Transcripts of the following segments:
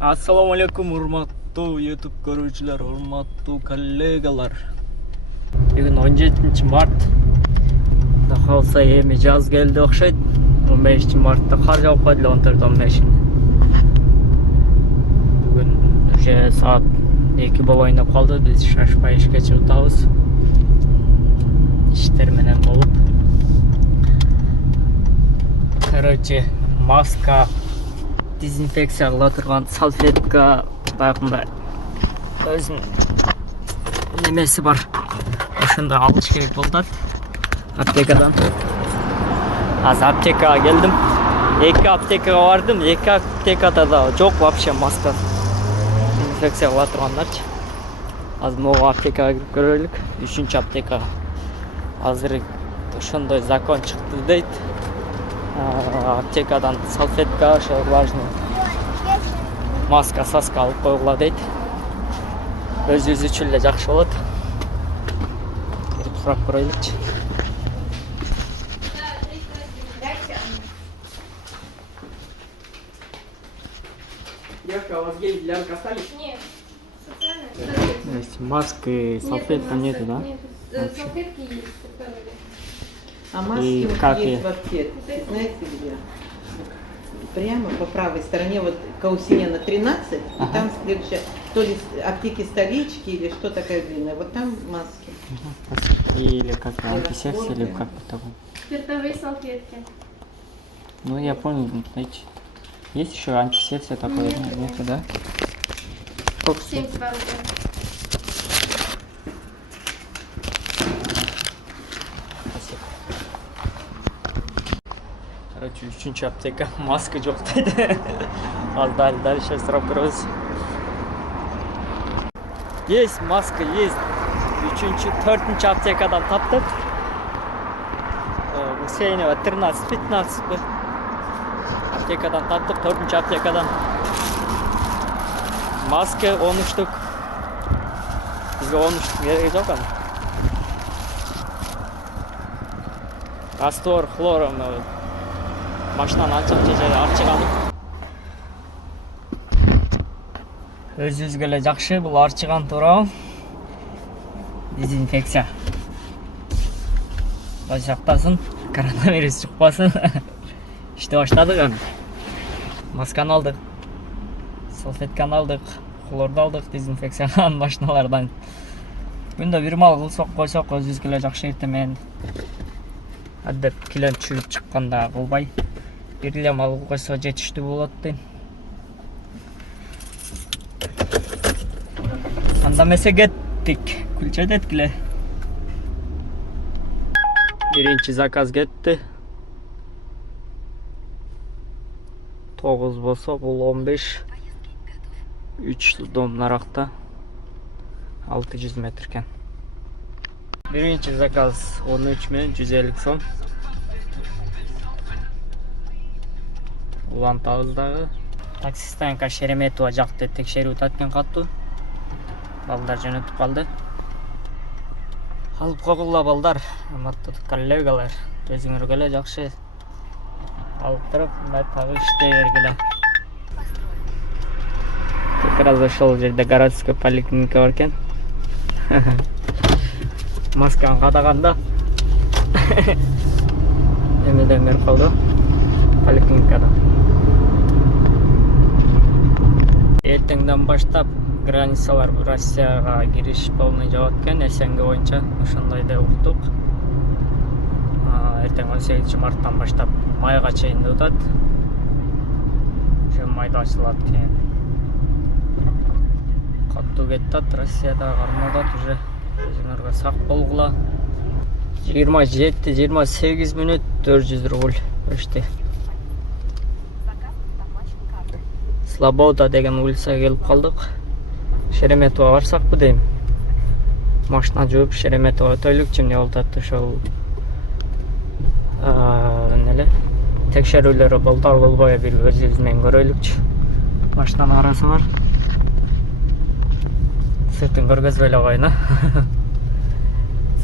Assalomu alaykum hurmatli YouTube ko'ruvchilar, hurmatli kollegalar. Bugun 17 mart. Xudo xolsa mijoz keldi o'xshaydi. 15 martda qor yog'ib qoldi, 14-15. Bugun уже soat 2 bo'lib o'ynab qoldi. Biz shashpay ishga chiqamiz. İşler menen bo'lib. Короче, maska, dezinfeksiya qila turgan salfetka, bayqында өзүнүн немеси бар. Ошондо алыш керек болду аптекадан. Азыр аптекага келдим. 2 аптекага бардым. 2 аптекада да жок вообще маска. Дезинфекция кыла тургандарчы. Азыр могу аптекага кирип көрөлүк. 3-аптека. Азыр ошондой закон чыкты дейт. Аптекадан салфетка, ошо влажный маска, саска алып койгула дейт. Өзүбүз үчүн эле жакшы болот. Кирип сурап көрөлүкчү. Девушка, у вас гель для рук остались? Нет. Социальная? Есть маски, салфетка нету, да? Нет, салфетки есть. А маски И вот как есть и- в аптеке. Знаете где? Прямо по правой стороне, вот Каусиняна 13, и там следующая, то ли аптеки столички или что такая длинная, вот там маски. Или как антисекс, или как такое. Спиртовые салфетки. Ну, я понял, знаете. Есть еще антисекция такое? Нет, да? Сколько стоит? 72 рубля. Спасибо. Короче, 3 аптека, маска жок дейт. Ал дальше сурап көрөбүз. Есть маска, есть. 3-4 аптекадан таптык. Гусейнова 13-15 бир. Аптекадан таптык, 4 аптекадан. Маска 10 штук. Бизге 10 штук кереги жок аны. Раствор, хлор, машинаны анча-мынча арчыган. Өзүбүзгө эле жакшы, бул арчыган туура. Дезинфекция. Баш сактасын, коронавирус чыкпасын. İşte başladık hem. Maskаны алдык, салфетканы алдык, хлорду алдык, дезинфекциялан машиналардан. Күндө бир мал кылсак койсок өзүбүзгө эле жакшы эртемен. Адеп килен чүйүп чыкканда кылбай. Бир эле мал койсо жетиштүү болот дейм. Анда месе кеттик. Күлчөдө эткиле. Биринчи заказ кетти. 9 болсо, бул 15. 3 дом наракта. 600 метр экен. Биринчи заказ 13 менен 150 сом. Улан табыздагы. Такси станка Шереметова жакты текшерүү өтөт экен каттуу. Балдар жөнөтүп калды. Алып койгула балдар, урматтуу коллегалар. Өзүңөргө эле жакшы алып туруп, мындай тагы иштей бергиле. Как раз ошол жерде городской поликлиника бар экен. Масканы кадаганда эмеден берип калды. Поликлиникада. Эртеңден баштап границалар Россияга кириш полный жабат экен, СНГ боюнча. Ошондой деп уктук. Эртең 18 марттан баштап майга чейин өтөт. Ошо майда ачылат экен. Каттуу кетет, Россияда кармалат уже. Өзүңөргө сак болгула. 27-28 мүнөт 400 рубль өчтү. Слобода деген улицага келип калдык. Шереметова барсакпы дейм. Машина жууп Шереметова өтөлүкчү, эмне болуп атат ошол неле текшерүүлөрү болду, болбой бир өзүбүз менен көрөлүкчү. Машинанын арасы бар. Сыртын көргөзбөй эле коеюн,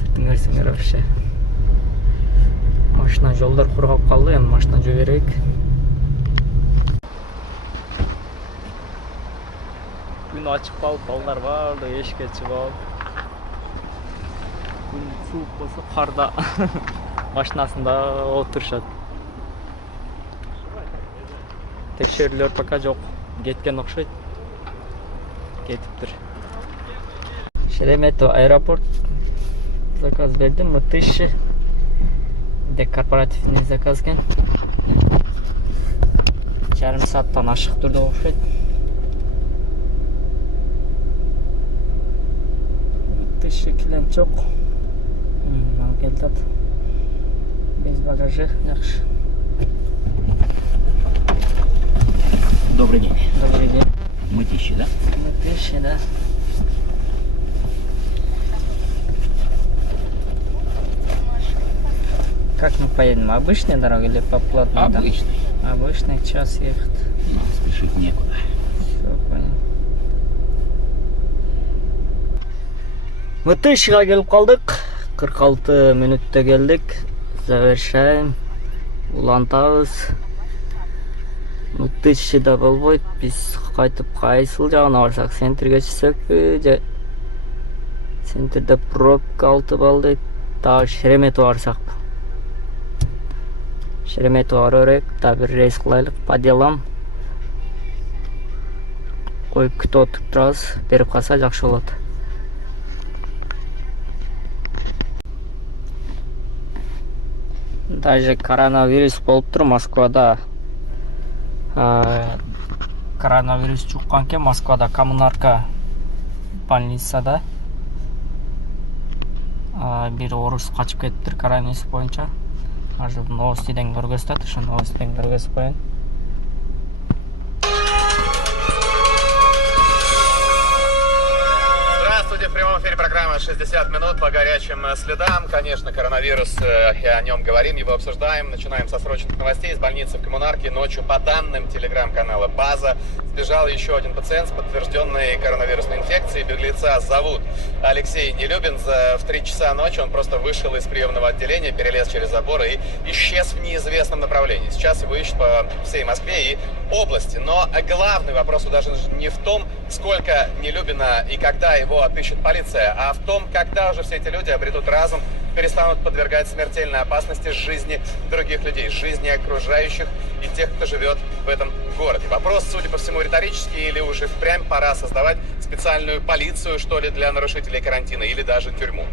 Сыртын көрсөңөр вообще. Машина жолдор кургап калды, эми машина жуу керек. Күн ачык калып, балдар баардыгы эшикке чыгып алып. Күн суук болсо карда машинасында отурушат. Текшерүүлөр пока жок. Кеткен окшойт. Кетиптир. Шереметьево аэропорт. Заказ бердим, 1000. Де корпоративный заказ экен. Жарым сааттан ашык турду окшойт. 1000 клиент жок. Ал келдат. Без багажы, жакшы. Добрый день. Добрый день. Мытищи, да? 1000, да. Как мы поедем? Обычной дорогой или по платной? Обычный. Обычный, час ехать. Но спешить некуда. Все понял. Мытышыга келип калдык. 46 мүнөттө келдик. Завершаем. Улантабыз. Мытышыда болбойт. Биз кайтып кайсыл жагына барсак, центрге чыксакпы же центрде пробка алтып алды. Дагы Шереметьево барсакпы. Шереметьево барып, да бир рейс кылайлык по делам. Коюп күтүп отуруп турабыз. Берип калса жакшы болот. Даже коронавирус болуптур Москвада. Коронавирус чуккан экен Москвада, коммунарка больницада. Бир орус качып кетиптир коронавирус боюнча. Ажы новостиден көргөзүп атат, ошо новостиден көргөзүп коеюн. Здравствуйте, в прямом эфире программа «60 минут» по горячим следам. Конечно, коронавирус, и о нем говорим, его обсуждаем. Начинаем со срочных новостей. Из больницы в Коммунарке ночью, по данным телеграм-канала «База», сбежал еще один пациент с подтвержденной коронавирусной инфекцией. Беглеца зовут Алексей Нелюбин. В 3 часа ночи он просто вышел из приемного отделения, перелез через забор и исчез в неизвестном направлении. Сейчас его ищут по всей Москве и области. Но главный вопрос даже не в том, сколько Нелюбина и когда его отыщет полиция, а в том, когда уже все эти люди обретут разум, перестанут подвергать смертельной опасности жизни других людей, жизни окружающих и тех, кто живет в этом городе. Вопрос, судя по всему, риторический, или уже впрямь пора создавать специальную полицию, что ли, для нарушителей карантина, или даже тюрьму.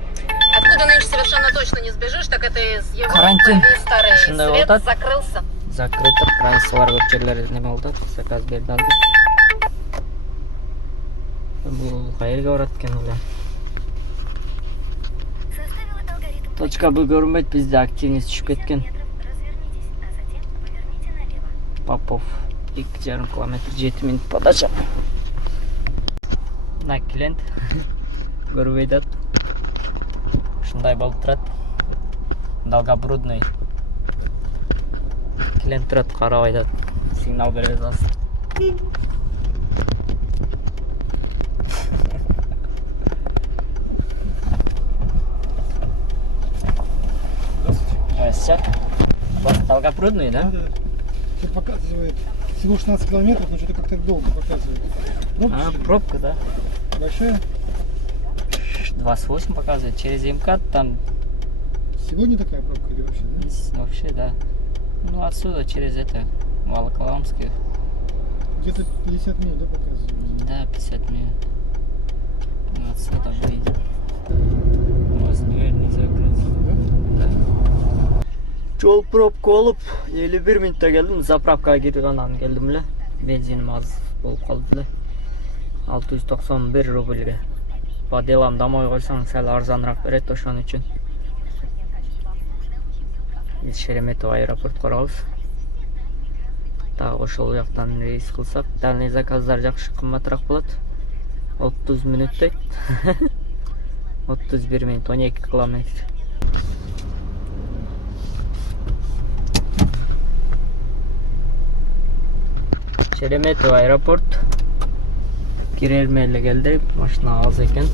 Откуда нынче совершенно точно не сбежишь, так это из Европы. Карантин. Старый Ушундай свет болот. закрылся. Закрыто, границалар көп жерлер неме болду, заказ берди алды. Бул кайерге барат экен эле? Точка Б көрүнбөйт, бизде активность түшүп кеткен. Попов 2,5 километр, 7 минут подача. На клиент көрбөй атат. Ушундай болуп турат. Долгопрудный. Клиент турат, карабай атат. Сигнал беребиз азыр. Здравствуйте. Вот Долгопрудный, да? Да. Все показывает всего 16 километров, но что-то как-то долго показывает. Пробка, что ли? Пробка, да. Большая? 28 показывает. Через МКАД там Сегодня такая пробка или вообще, да? вообще, да. Ну, отсюда через это, Волоколамский. Где-то 50 минут, да, показывает? Да, 50 минут. Ну, отсюда выйдем. У вас дверь не закрыта. Да? Да. Жол пробка болуп, 51 минутта келдим. Заправкага кирип анан келдим эле. Бензиним аз болуп калды эле. 691 рубльге. По делам домой койсоң сәл арзаныраак берет, ошон үчүн. Биз Шереметьево аэропортко барабыз. Дагы ошол жактан рейс кылсак, дальний заказдар жакшы кымбатыраак болот. 30 минут дейт. 31 минут, 12 километр. Шереметьево аэропорт. Кирерме эле келди, машина аз экен.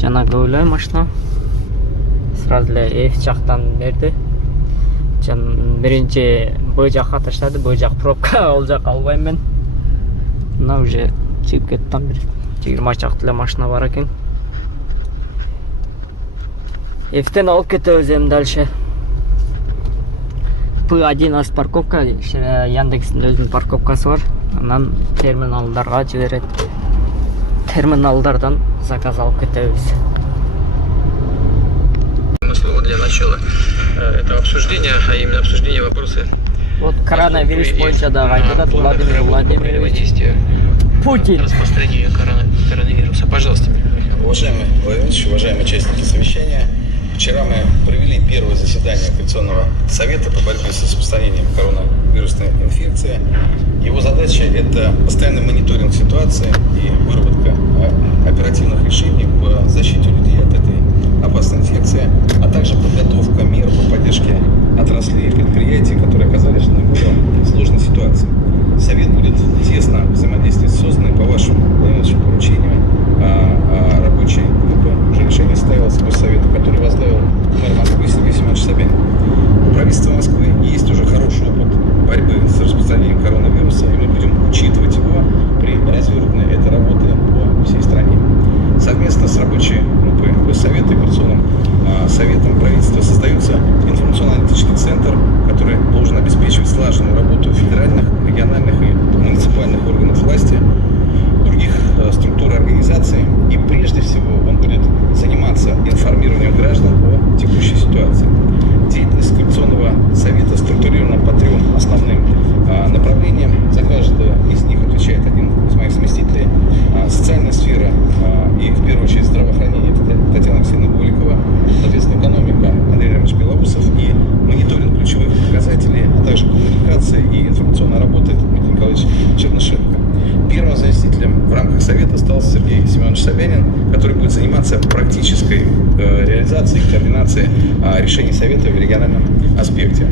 Жана көйлөй машина. Сразу эле F жактан берди. Биринчи Б жакка таштады, Б жак пробка, ал жак албайм мен. Мына уже чыгып кетти там бир 20 чакты эле машина бар экен. Эфтен алып кетебиз эми дальше. P11 парковка, Яндекстин өзүнүн парковкасы бар. Анан терминалдарга жиберет. Терминалдардан заказ алып кетебиз. Слово для начала этого обсуждения, а именно обсуждение вопроса. Вот коронавирус боюнча да айтат Владимир Владимирович Путин. Распространению коронавируса. Пожалуйста. Уважаемый Владимирович, уважаемые участники совещания, вчера мы провели первое заседание Координационного совета по борьбе с распространением коронавирусной инфекции. Его задача – это постоянный мониторинг ситуации и выработка оперативных решений по защите людей от этой опасной инфекции, а также подготовка мер по поддержке отраслей и предприятий, которые оказались в наиболее сложной ситуации. Совет будет тесно взаимодействовать с созданной по вашему поручению рабочей группы. Уже решение состоялось госсовета, который возглавил мэр Москвы Сергей Семенович Собянин. У правительства Москвы есть уже хороший опыт борьбы с распространением коронавируса, и мы будем учитывать его при развернутой этой работы по всей стране. Совместно с рабочей группой Госсовета и Координационным советом правительства создается информационно-аналитический центр, который должен обеспечивать слаженную работу федеральных, региональных и муниципальных органов власти, других структур и организаций, и прежде всего он будет заниматься информированием граждан о текущей ситуации. Деятельность Координационного совета структурирована по 3 основным направлениям. За каждое из них отвечает один из моих заместителей. Социальная сфера и, в первую очередь, здравоохранение — это Татьяна Алексеевна Голикова, соответственно, экономика — Андрей Иванович Белоусов, и мониторинг ключевых показателей, а также коммуникация и информационная работа — это Дмитрий Николаевич Чернышенко. Первым заместителем в рамках совета стал Сергей Семенович Собянин, который будет заниматься практической реализацией и координацией решений совета в региональном аспекте.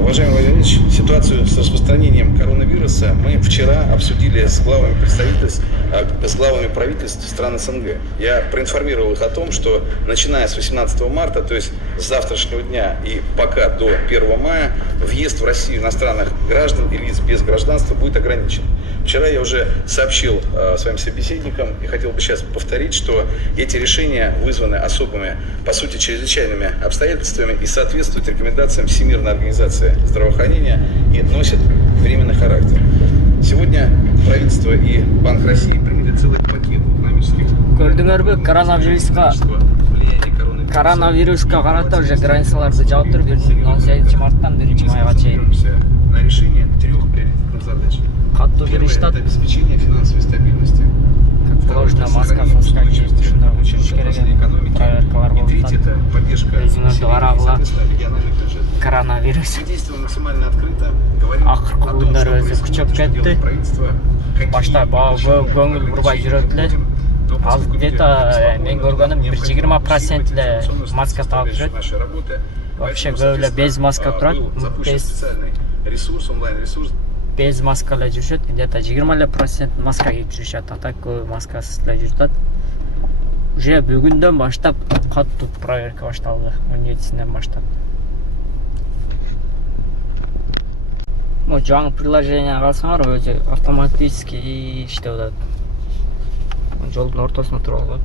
Уважаемый Владимир Ильич, ситуацию с распространением коронавируса мы вчера обсудили с главами правительств стран СНГ. Я проинформировал их о том, что начиная с 18 марта, то есть с завтрашнего дня и пока до 1 мая, въезд в Россию иностранных граждан и лиц без гражданства будет ограничен. Вчера я уже сообщил своим собеседникам и хотел бы сейчас повторить, что эти решения вызваны особыми, по сути, чрезвычайными обстоятельствами и соответствуют рекомендациям Всемирной организации здравоохранения и носят временный характер. Сегодня правительство и Банк России приняли целый пакет экономических... Көрдүңөрбү, коронавируска карата уже границаларды жаап туруп 18 марттан 1 майга чейин на решение 3 приоритетных задач. каттуу Это обеспечение финансовой стабильности. положено маскасын скачивать ушундай учуруш керек экен. Проверкалар болуп атат. Өзүңөрдү карагыла. Коронавирус Максимально открыто. акыркы күндөр өзү күчөп кетти. Башта көңүл бурбай жүрөт эле. Ал где-то мен көргөнүм 20% эле маска тагып жүрөт. Вообще көп эле без маска турат. Ресурс, онлайн-ресурс. Без маска эле жүрүшөт, где-то 20% маска кийип жүрүшөт, а так көбү маскасыз эле жүрүшөт. Уже бүгүндөн баштап каттуу проверка башталды, 17-синен баштап. Жаңы приложение алсаңар, өзү автоматически иштеп атат. Жолдун ортосунда туруп алат.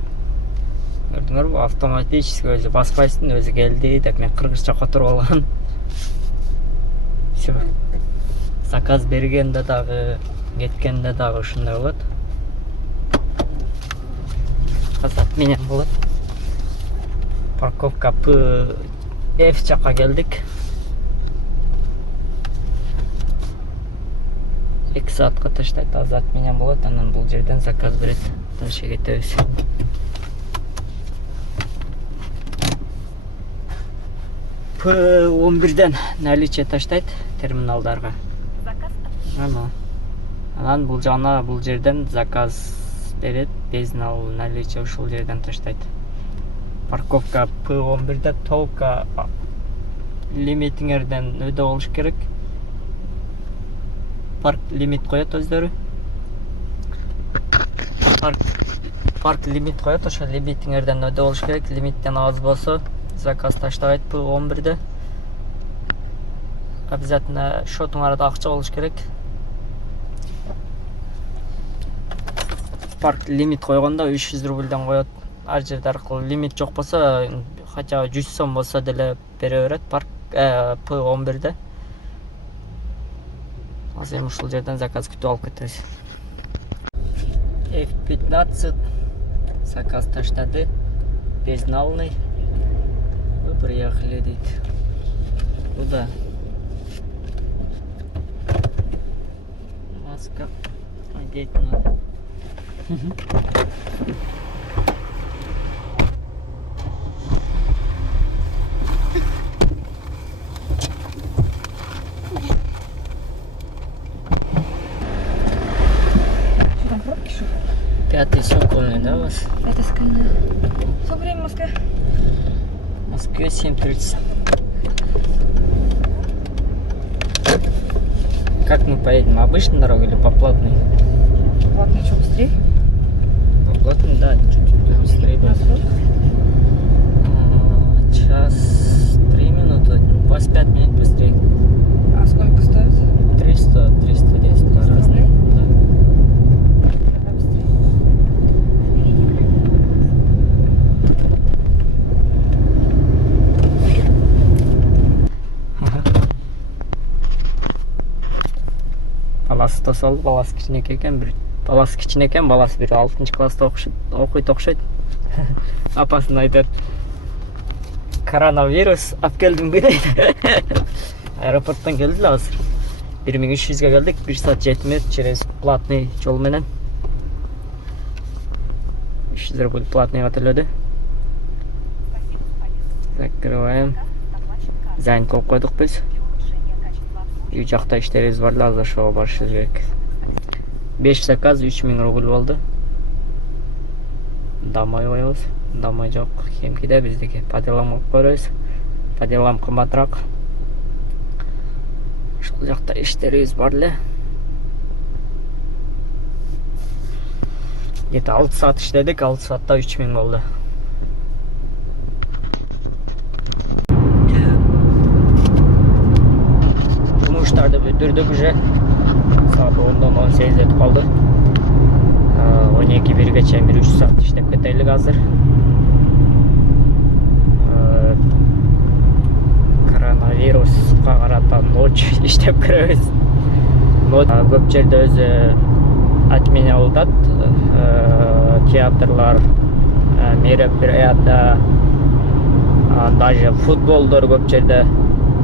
Көрдүңөрбү, автоматически өзү баспайсың, өзү келди деп мен кыргызча которуп алган. Всё. Заказ бергенде дагы, кеткенде дагы ушундай болот. Казак менен болот. Парковка F жакка келдик. 2 саатка таштайт, азат менен болот, анан бул жерден заказ берет. Дальше кетебиз. P11ден наличие таштайт терминалдарга. Анан бул жана бул жерден заказ берет, безнал наличие ушул жерден таштайт. Парковка P11де толка лимитиңерден өйдө болуш керек. Парк лимит коет өздөрү. Парк лимит коет, ошо лимитиңерден өйдө болуш керек. Лимиттен аз болсо заказ таштабайт P11де. Обязательно шотуңарда акча болуш керек. парк лимит койгондо 300 рубльден коет. Ар жерде аркылуу лимит жок болсо, хотя 100 сом болсо деле бере берет парк P11'de. Азыр эми ушул жерден заказ күтүп алып кетебиз. F15 заказ таштады. Безналный. Вы приехали, дейт. Куда? Маска. Одеть надо. Пятый сокольный, да, у вас? Это скрина. Сколько времени в Москве? В Москве 7:30. Как мы поедем? Обычной дорогой или по платной? Платный что, быстрее? По платной, да, чуть-чуть быстрее будет. Час 3 минуты, 25 минут быстрее. А сколько стоит? 300, 310 по-разному. рублей? Да. Давай быстрее. Баласы тосолду, баласы кичинекей экен, баласы кичине экен, баласы бир 6-класста окуйт окшойт. Апасына айтат: коронавирус алып келдимби дейт. Аэропорттон келди эле азыр. 1300ге келдик, 1 саат 7 минут через платный жол менен. 300 рубль платныйга төлөдү. Закрываем. Занят болуп койдук биз. Үй жакта иштерибиз бар эле, азыр ошого барышыбыз керек. 5 заказ 3000 рубль болду. Домой коебуз. Домой жок, Химкиде биздики. По делам алып коебуз. По делам кымбатыраак. Ошол жакта иштерибиз бар эле. Где-то 6 саат иштедик, 6 саатта 3000 болду. Жумуштарды бүтүрдүк уже. Саат 10-дон 18 өтүп калды. 12-1-ге чейин 3 саат иштеп кетелик азыр. Коронавируска карата ночь иштеп киребиз. Көп жерде өзү отменял атат. Театрлар, мероприятия, даже футболдор көп жерде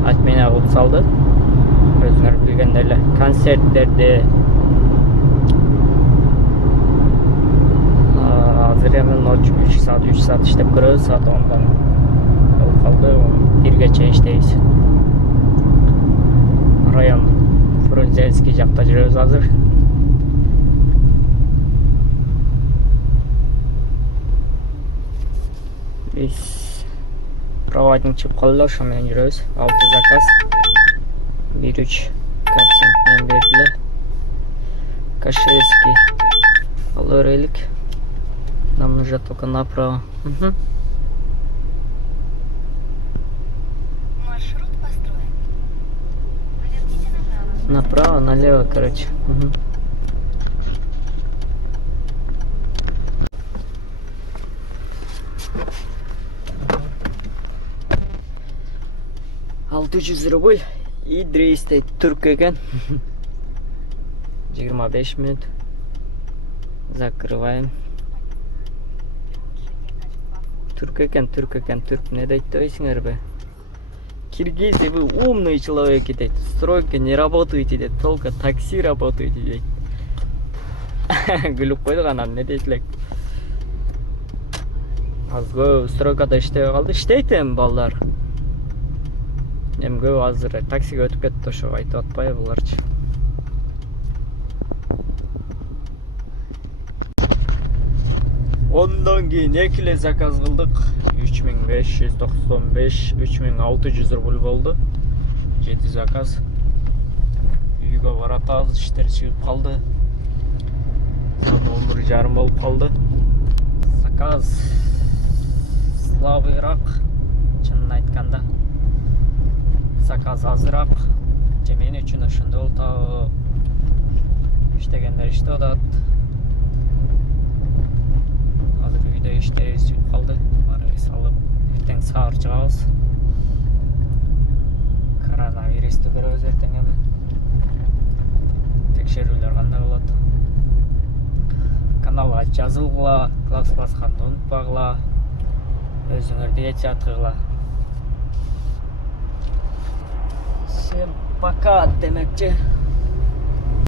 отменя кылып салды. Өзүңөр билгендей эле концерттерди азыр эми ночь 3 саат иштеп көрөбүз. Саат 10-дон болуп калды, 1-ге чейин иштейбиз. Район Фрунзенский жакта жүрөбүз азыр. Биз проводник чыгып калды, ошо менен жүрөбүз. 6 заказ. 1-3 коэффициентмен бердиле. Кашевский. Алып берелик. Нам нужно только направо. Маршрут построен. Поверните направо. Направо, налево, короче. $600 рубль. Идрис Турк экен. 25 минут. Закрываем. Турк экен, турк не дейт дейсиңерби? Киргизия, вы умный человек, дейт. Стройка не работаете, дейт. Только такси работаете, дейт. Күлүп койдук, анан не дейт элек. Азгы стройкада иштебей калды. Иштейт эми балдар. Эми көп азыр таксиге өтүп кетти, ошого айтып атпайбы буларчы. Ondan keyin ekile zakaz kıldık. 3595, 3600 rubl oldu. 7 zakaz. Uyga barataz, işler çıkıp kaldı. Saat 11:30 olup kaldı. Zakaz slabırak. Çınını aytkanda. Zakaz azırak. Cemen üçün ошондо болду. İştegenler işte odat. үйдө иштерибиз жүрүп калды. Баарыбыз салып, эртең сабыр чыгабыз. Коронавирусту көрөбүз эртең эми. Текшерүүлөр кандай болот? Каналга жазылгыла, класс басканды унутпагыла. Өзүңөрдү эч аткыгыла. Всем пока демекчи.